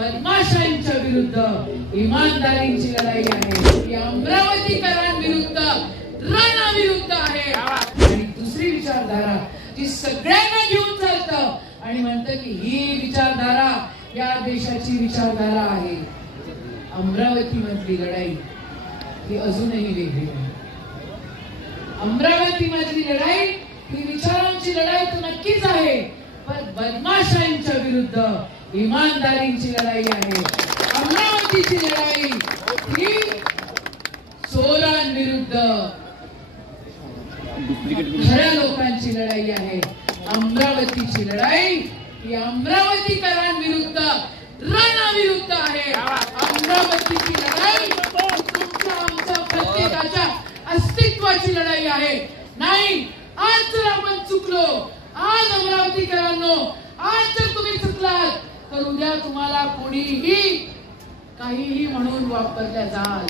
बदमाशांच्या विरुद्ध इमानदारीची लढाई आहे. ही अमरावतीकरांविरुद्ध राणाविरुद्ध आहे. आणि दुसरी विचारधारा जी सगळ्यांना घेऊन चालतं आणि म्हणत की ही विचारधारा या देशाची विचारधारा आहे. अमरावती मधली लढाई ही अजूनही वेगळी आहे. अमरावती मधली लढाई ही विचारांची लढाई तर नक्कीच आहे. पण बदमाशांच्या विरुद्ध इमानदारींची लढाई आहे. अमरावतीची लढाई ही चोरांविरुद्ध खऱ्या लोकांची लढाई आहे. अमरावतीची लढाई ही अमरावतीकरांविरुद्ध राणाविरुद्ध आहे. अमरावतीची लढाई तुमच्या आमच्या प्रत्येकाच्या अस्तित्वाची लढाई आहे. नाही आज जर आपण चुकलो आज अमरावतीकरांनो आज जर तुम्ही चुकलात तर उद्या तुम्हाला कोणीही काहीही म्हणून वापरल्या जाल.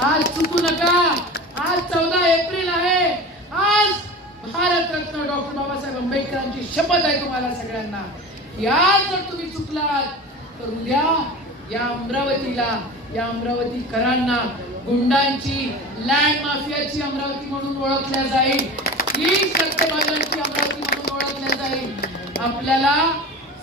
आज चुकू नका. आज चौदा एप्रिल आहे. आज भारतरत्न डॉक्टर बाबासाहेब आंबेडकरांची शपथ आहे तुम्हाला सगळ्यांना. या जर तुम्ही चुकलात तर उद्या या अमरावतीला या अमरावतीकरांना गुंडांची लँड माफियाची अमरावती म्हणून ओळखल्या जाईल. ही सत्यवादांची अमरावती म्हणून ओळखल्या जाईल. आपल्याला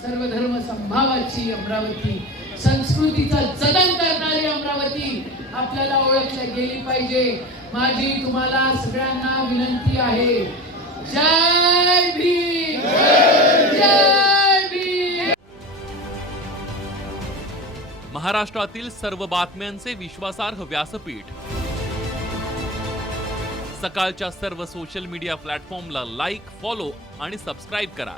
सर्वधर्म संभावाची अमरावती. संस्कृतीचा जतन करणारी अमरावती आपल्याला ओळखल्या गेली पाहिजे. माझी तुम्हाला सगळ्यांना विनंती आहे. जय भीम! जय भीम! महाराष्ट्रातील सर्व बातम्यांचे विश्वासार्ह व्यासपीठ. सकाळच्या सर्व सोशल मीडिया प्लॅटफॉर्मला लाईक फॉलो आणि सबस्क्राईब करा.